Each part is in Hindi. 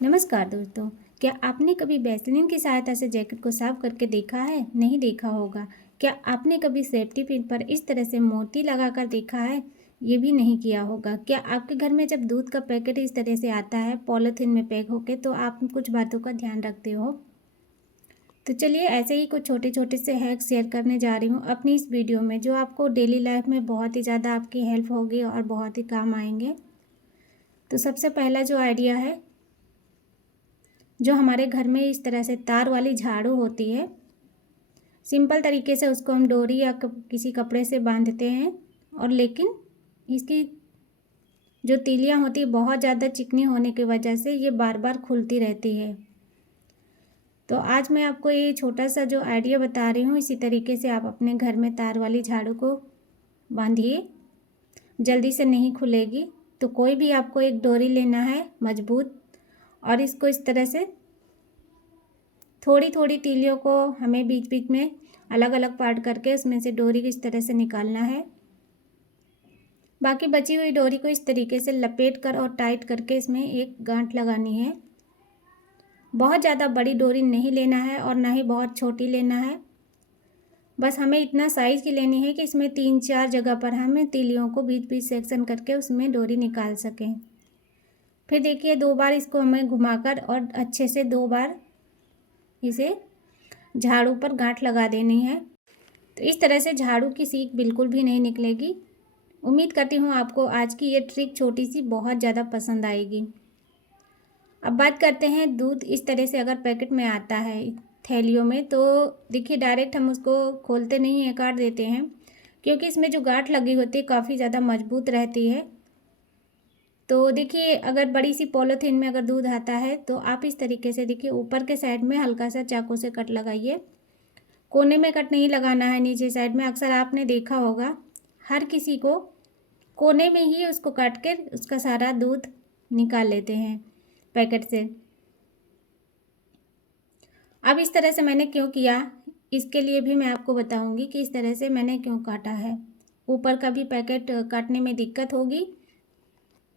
नमस्कार दोस्तों। क्या आपने कभी वैसलीन की सहायता से जैकेट को साफ करके देखा है? नहीं देखा होगा। क्या आपने कभी सेफ्टी पिन पर इस तरह से मोती लगाकर देखा है? ये भी नहीं किया होगा। क्या आपके घर में जब दूध का पैकेट इस तरह से आता है पॉलिथीन में पैक होके, तो आप कुछ बातों का ध्यान रखते हो? तो चलिए ऐसे ही कुछ छोटे छोटे से हैक शेयर करने जा रही हूँ अपनी इस वीडियो में, जो आपको डेली लाइफ में बहुत ही ज़्यादा आपकी हेल्प होगी और बहुत ही काम आएंगे। तो सबसे पहला जो आइडिया है, जो हमारे घर में इस तरह से तार वाली झाड़ू होती है, सिंपल तरीके से उसको हम डोरी या किसी कपड़े से बांधते हैं, और लेकिन इसकी जो तीलियां होती है बहुत ज़्यादा चिकनी होने की वजह से ये बार बार खुलती रहती है। तो आज मैं आपको ये छोटा सा जो आइडिया बता रही हूँ, इसी तरीके से आप अपने घर में तार वाली झाड़ू को बांधिए, जल्दी से नहीं खुलेगी। तो कोई भी आपको एक डोरी लेना है मजबूत, और इसको इस तरह से थोड़ी थोड़ी तीलियों को हमें बीच बीच में अलग अलग पार्ट करके उसमें से डोरी इस तरह से निकालना है। बाकी बची हुई डोरी को इस तरीके से लपेट कर और टाइट करके इसमें एक गांठ लगानी है। बहुत ज़्यादा बड़ी डोरी नहीं लेना है और ना ही बहुत छोटी लेना है, बस हमें इतना साइज़ की लेनी है कि इसमें 3-4 जगह पर हमें तीलियों को बीच बीच सेक्शन करके उसमें डोरी निकाल सकें। फिर देखिए 2 बार इसको हमें घुमाकर और अच्छे से 2 बार इसे झाड़ू पर गांठ लगा देनी है। तो इस तरह से झाड़ू की सीख बिल्कुल भी नहीं निकलेगी। उम्मीद करती हूँ आपको आज की ये ट्रिक छोटी सी बहुत ज़्यादा पसंद आएगी। अब बात करते हैं दूध इस तरह से अगर पैकेट में आता है थैलियों में, तो देखिए डायरेक्ट हम उसको खोलते नहीं हैं, काट देते हैं, क्योंकि इसमें जो गांठ लगी होती है काफ़ी ज़्यादा मजबूत रहती है। तो देखिए अगर बड़ी सी पॉलीथीन में अगर दूध आता है तो आप इस तरीके से देखिए ऊपर के साइड में हल्का सा चाकू से कट लगाइए। कोने में कट नहीं लगाना है, नीचे साइड में। अक्सर आपने देखा होगा हर किसी को कोने में ही उसको काट कर उसका सारा दूध निकाल लेते हैं पैकेट से। अब इस तरह से मैंने क्यों किया, इसके लिए भी मैं आपको बताऊंगी कि इस तरह से मैंने क्यों काटा है। ऊपर का भी पैकेट काटने में दिक्कत होगी,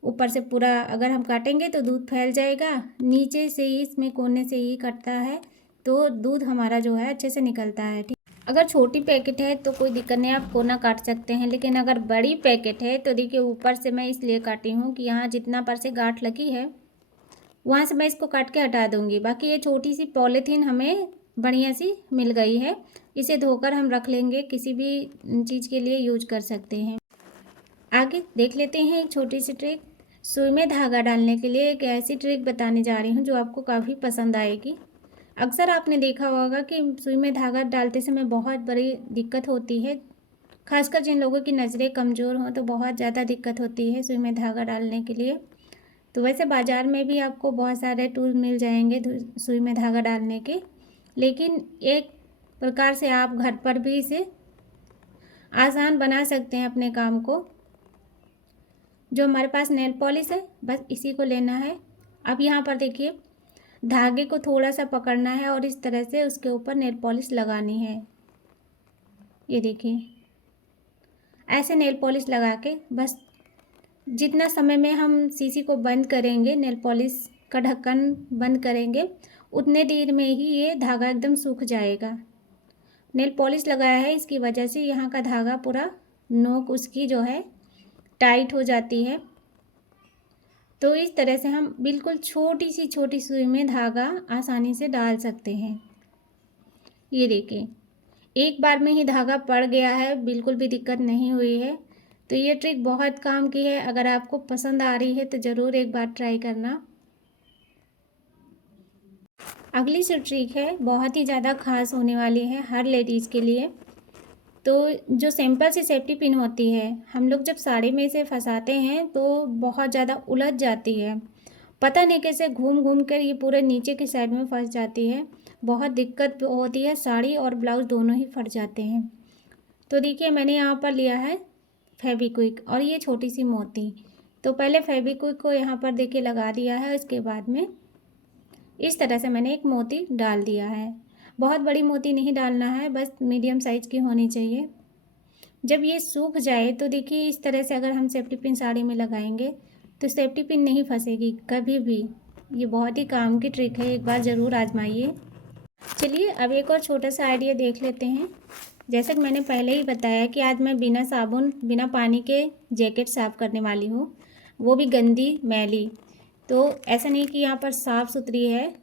ऊपर से पूरा अगर हम काटेंगे तो दूध फैल जाएगा। नीचे से ही इसमें कोने से ही कटता है तो दूध हमारा जो है अच्छे से निकलता है। ठीक, अगर छोटी पैकेट है तो कोई दिक्कत नहीं, आप कोना काट सकते हैं, लेकिन अगर बड़ी पैकेट है तो देखिए ऊपर से मैं इसलिए काटी हूँ कि यहाँ जितना पर से गांठ लगी है वहाँ से मैं इसको काट के हटा दूँगी। बाकी ये छोटी सी पॉलीथीन हमें बढ़िया सी मिल गई है, इसे धोकर हम रख लेंगे, किसी भी चीज़ के लिए यूज कर सकते हैं। आगे देख लेते हैं एक छोटी सी ट्रिक। सुई में धागा डालने के लिए एक ऐसी ट्रिक बताने जा रही हूँ जो आपको काफ़ी पसंद आएगी। अक्सर आपने देखा होगा कि सुई में धागा डालते समय बहुत बड़ी दिक्कत होती है, खासकर जिन लोगों की नज़रें कमज़ोर हों तो बहुत ज़्यादा दिक्कत होती है सुई में धागा डालने के लिए। तो वैसे बाज़ार में भी आपको बहुत सारे टूल मिल जाएंगे सुई में धागा डालने के, लेकिन एक प्रकार से आप घर पर भी इसे आसान बना सकते हैं अपने काम को। जो हमारे पास नेल पॉलिश है बस इसी को लेना है। अब यहाँ पर देखिए धागे को थोड़ा सा पकड़ना है और इस तरह से उसके ऊपर नेल पॉलिश लगानी है। ये देखिए ऐसे नेल पॉलिश लगा के बस जितना समय में हम शीशी को बंद करेंगे, नेल पॉलिश का ढक्कन बंद करेंगे, उतने देर में ही ये धागा एकदम सूख जाएगा। नेल पॉलिश लगाया है इसकी वजह से यहाँ का धागा पूरा नोक उसकी जो है टाइट हो जाती है। तो इस तरह से हम बिल्कुल छोटी सुई में धागा आसानी से डाल सकते हैं। ये देखिए एक बार में ही धागा पड़ गया है, बिल्कुल भी दिक्कत नहीं हुई है। तो ये ट्रिक बहुत काम की है, अगर आपको पसंद आ रही है तो ज़रूर एक बार ट्राई करना। अगली जो ट्रिक है बहुत ही ज़्यादा खास होने वाली है हर लेडीज़ के लिए। तो जो सिंपल सी सेफ्टी पिन होती है, हम लोग जब साड़ी में इसे फंसाते हैं तो बहुत ज़्यादा उलझ जाती है, पता नहीं कैसे घूम घूम कर ये पूरे नीचे की साइड में फंस जाती है, बहुत दिक्कत होती है, साड़ी और ब्लाउज दोनों ही फट जाते हैं। तो देखिए मैंने यहाँ पर लिया है फेविक्विक और ये छोटी सी मोती। तो पहले फेविक्विक को यहाँ पर देखिए लगा दिया है, उसके बाद में इस तरह से मैंने एक मोती डाल दिया है। बहुत बड़ी मोती नहीं डालना है, बस मीडियम साइज़ की होनी चाहिए। जब ये सूख जाए तो देखिए इस तरह से अगर हम सेफ्टी पिन साड़ी में लगाएंगे तो सेफ्टी पिन नहीं फंसेगी कभी भी, ये बहुत ही काम की ट्रिक है, एक बार ज़रूर आजमाइए। चलिए अब एक और छोटा सा आइडिया देख लेते हैं। जैसा कि मैंने पहले ही बताया कि आज मैं बिना साबुन बिना पानी के जैकेट साफ़ करने वाली हूँ, वो भी गंदी मैली। तो ऐसा नहीं कि यहाँ पर साफ़ सुथरी है,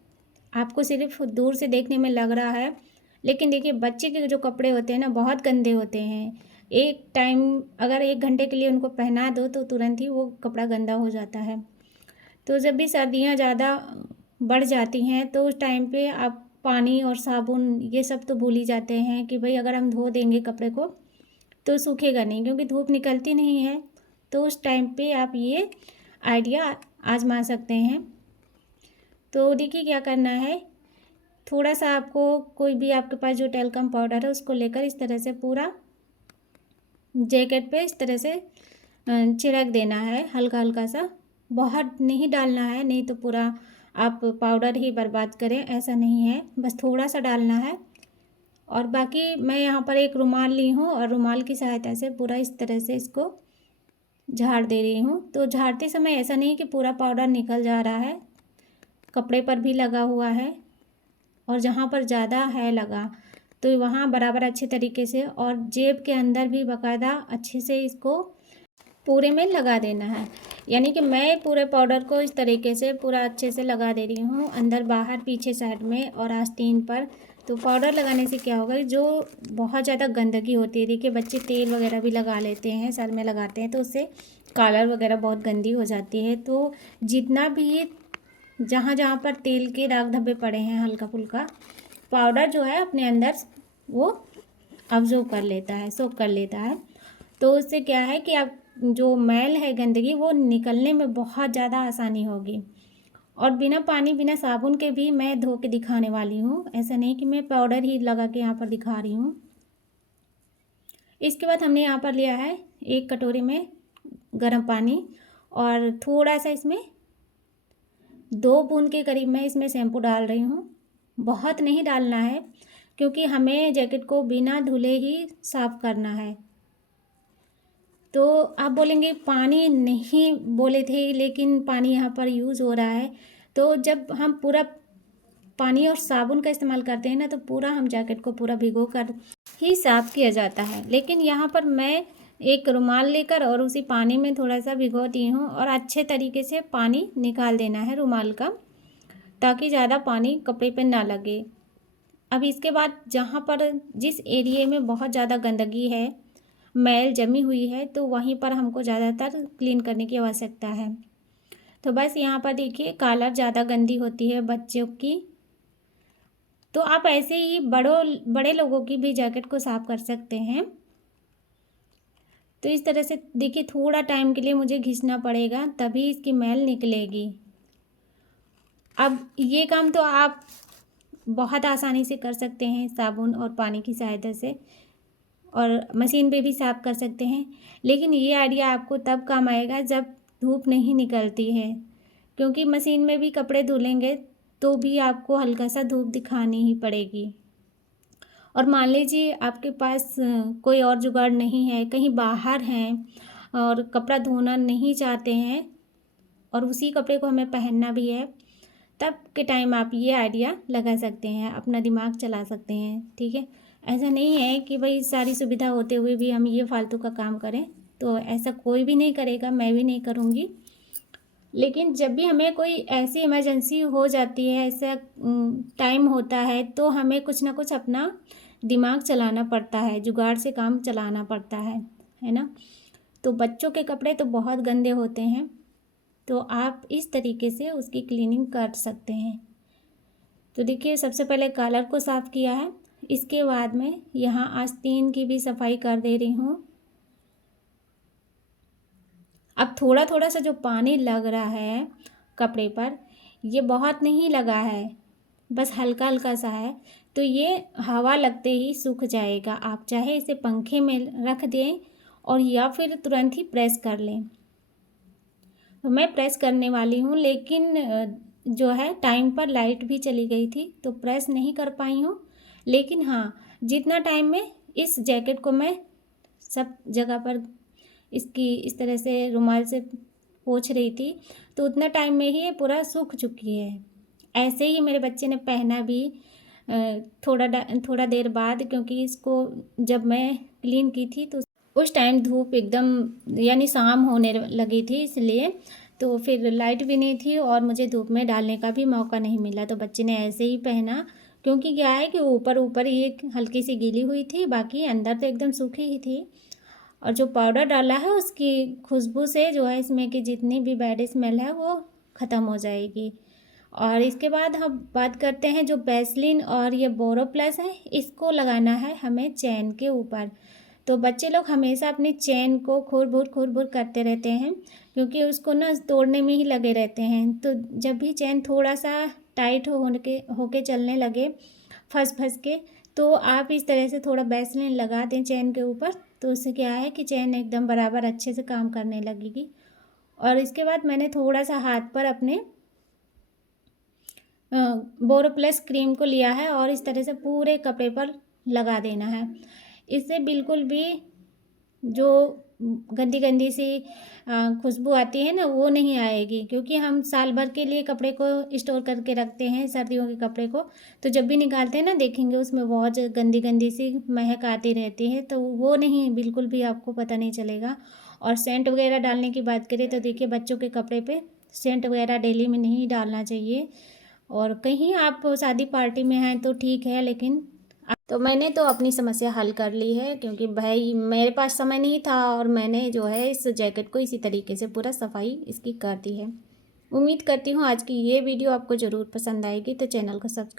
आपको सिर्फ दूर से देखने में लग रहा है, लेकिन देखिए बच्चे के जो कपड़े होते हैं ना बहुत गंदे होते हैं। एक टाइम अगर 1 घंटे के लिए उनको पहना दो तो तुरंत ही वो कपड़ा गंदा हो जाता है। तो जब भी सर्दियाँ ज़्यादा बढ़ जाती हैं तो उस टाइम पे आप पानी और साबुन ये सब तो भूल ही जाते हैं कि भाई अगर हम धो देंगे कपड़े को तो सूखेगा नहीं, क्योंकि धूप निकलती नहीं है। तो उस टाइम पे आप ये आइडिया आजमा सकते हैं। तो देखिए क्या करना है, थोड़ा सा आपको कोई भी आपके पास जो टेल्कम पाउडर है उसको लेकर इस तरह से पूरा जैकेट पे इस तरह से छिड़क देना है, हल्का हल्का सा, बहुत नहीं डालना है, नहीं तो पूरा आप पाउडर ही बर्बाद करें, ऐसा नहीं है, बस थोड़ा सा डालना है। और बाकी मैं यहाँ पर एक रुमाल ली हूँ और रुमाल की सहायता से पूरा इस तरह से इसको झाड़ दे रही हूँ। तो झाड़ते समय ऐसा नहीं कि पूरा पाउडर निकल जा रहा है, कपड़े पर भी लगा हुआ है और जहाँ पर ज़्यादा है लगा तो वहाँ बराबर अच्छे तरीके से, और जेब के अंदर भी बाकायदा अच्छे से इसको पूरे में लगा देना है। यानी कि मैं पूरे पाउडर को इस तरीके से पूरा अच्छे से लगा दे रही हूँ, अंदर बाहर पीछे साइड में और आस्तीन पर। तो पाउडर लगाने से क्या होगा, जो बहुत ज़्यादा गंदगी होती है, देखिए बच्चे तेल वगैरह भी लगा लेते हैं, सर में लगाते हैं, तो उससे कॉलर वगैरह बहुत गंदी हो जाती है। तो जितना भी जहाँ जहाँ पर तेल के दाग धब्बे पड़े हैं हल्का फुल्का, पाउडर जो है अपने अंदर वो अब्जॉर्ब कर लेता है, सोख कर लेता है। तो उससे क्या है कि आप जो मैल है गंदगी वो निकलने में बहुत ज़्यादा आसानी होगी। और बिना पानी बिना साबुन के भी मैं धो के दिखाने वाली हूँ, ऐसा नहीं कि मैं पाउडर ही लगा के यहाँ पर दिखा रही हूँ। इसके बाद हमने यहाँ पर लिया है 1 कटोरी में गर्म पानी और थोड़ा सा इसमें 2 बूंद के करीब मैं इसमें शैम्पू डाल रही हूँ। बहुत नहीं डालना है क्योंकि हमें जैकेट को बिना धुले ही साफ़ करना है। तो आप बोलेंगे पानी नहीं बोले थे, लेकिन पानी यहाँ पर यूज़ हो रहा है। तो जब हम पूरा पानी और साबुन का इस्तेमाल करते हैं ना, तो पूरा हम जैकेट को पूरा भिगो कर ही साफ़ किया जाता है। लेकिन यहाँ पर मैं एक रुमाल लेकर और उसी पानी में थोड़ा सा भिगो दी हूँ और अच्छे तरीके से पानी निकाल देना है रुमाल का, ताकि ज़्यादा पानी कपड़े पर ना लगे। अब इसके बाद जहाँ पर जिस एरिए में बहुत ज़्यादा गंदगी है, मैल जमी हुई है, तो वहीं पर हमको ज़्यादातर क्लीन करने की आवश्यकता है। तो बस यहाँ पर देखिए कॉलर ज़्यादा गंदी होती है बच्चों की, तो आप ऐसे ही बड़े लोगों की भी जैकेट को साफ़ कर सकते हैं। तो इस तरह से देखिए थोड़ा टाइम के लिए मुझे घिसना पड़ेगा, तभी इसकी मैल निकलेगी। अब ये काम तो आप बहुत आसानी से कर सकते हैं साबुन और पानी की सहायता से, और मशीन पे भी साफ़ कर सकते हैं। लेकिन ये आइडिया आपको तब काम आएगा जब धूप नहीं निकलती है, क्योंकि मशीन में भी कपड़े धुलेंगे तो भी आपको हल्का सा धूप दिखानी ही पड़ेगी। और मान लीजिए आपके पास कोई और जुगाड़ नहीं है, कहीं बाहर हैं और कपड़ा धोना नहीं चाहते हैं और उसी कपड़े को हमें पहनना भी है, तब के टाइम आप ये आइडिया लगा सकते हैं, अपना दिमाग चला सकते हैं। ठीक है, ऐसा नहीं है कि भाई सारी सुविधा होते हुए भी हम ये फालतू का काम करें, तो ऐसा कोई भी नहीं करेगा, मैं भी नहीं करूँगी। लेकिन जब भी हमें कोई ऐसी इमरजेंसी हो जाती है, ऐसा टाइम होता है, तो हमें कुछ ना कुछ अपना दिमाग चलाना पड़ता है, जुगाड़ से काम चलाना पड़ता है ना। तो बच्चों के कपड़े तो बहुत गंदे होते हैं, तो आप इस तरीके से उसकी क्लीनिंग कर सकते हैं। तो देखिए सबसे पहले कॉलर को साफ़ किया है, इसके बाद में यहाँ आस्तीन की भी सफाई कर दे रही हूँ। अब थोड़ा थोड़ा सा जो पानी लग रहा है कपड़े पर, ये बहुत नहीं लगा है, बस हल्का हल्का सा है, तो ये हवा लगते ही सूख जाएगा। आप चाहे इसे पंखे में रख दें और या फिर तुरंत ही प्रेस कर लें। तो मैं प्रेस करने वाली हूँ, लेकिन जो है टाइम पर लाइट भी चली गई थी तो प्रेस नहीं कर पाई हूँ। लेकिन हाँ, जितना टाइम में इस जैकेट को मैं सब जगह पर इसकी इस तरह से रुमाल से पोंछ रही थी, तो उतना टाइम में ही ये पूरा सूख चुकी है। ऐसे ही मेरे बच्चे ने पहना भी थोड़ा देर बाद, क्योंकि इसको जब मैं क्लीन की थी तो उस टाइम धूप एकदम यानी शाम होने लगी थी, इसलिए तो फिर लाइट भी नहीं थी और मुझे धूप में डालने का भी मौका नहीं मिला। तो बच्चे ने ऐसे ही पहना, क्योंकि क्या है कि ऊपर ऊपर ये हल्की सी गीली हुई थी, बाकी अंदर तो एकदम सूखी ही थी। और जो पाउडर डाला है उसकी खुशबू से जो है इसमें की जितनी भी बैड स्मेल है वो ख़त्म हो जाएगी। और इसके बाद हम बात करते हैं जो वैसलीन और ये बोरोप्लस है, इसको लगाना है हमें चैन के ऊपर। तो बच्चे लोग हमेशा अपनी चैन को खुरबुर करते रहते हैं, क्योंकि उसको ना तोड़ने में ही लगे रहते हैं। तो जब भी चैन थोड़ा सा टाइट होके चलने लगे फंस के, तो आप इस तरह से थोड़ा वैसलीन लगा दें चैन के ऊपर, तो उससे क्या है कि चैन एकदम बराबर अच्छे से काम करने लगेगी। और इसके बाद मैंने थोड़ा सा हाथ पर अपने बोरोप्लस क्रीम को लिया है और इस तरह से पूरे कपड़े पर लगा देना है। इससे बिल्कुल भी जो गंदी गंदी सी खुशबू आती है ना, वो नहीं आएगी, क्योंकि हम साल भर के लिए कपड़े को स्टोर करके रखते हैं, सर्दियों के कपड़े को। तो जब भी निकालते हैं ना, देखेंगे उसमें बहुत गंदी गंदी सी महक आती रहती है, तो वो नहीं, बिल्कुल भी आपको पता नहीं चलेगा। और सेंट वगैरह डालने की बात करें तो देखिए, बच्चों के कपड़े पे सेंट वगैरह डेली में नहीं डालना चाहिए। और कहीं आप शादी पार्टी में हैं तो ठीक है, लेकिन तो मैंने तो अपनी समस्या हल कर ली है, क्योंकि भाई मेरे पास समय नहीं था और मैंने जो है इस जैकेट को इसी तरीके से पूरा सफाई इसकी कर दी है। उम्मीद करती हूँ आज की ये वीडियो आपको ज़रूर पसंद आएगी, तो चैनल को सब्सक्राइब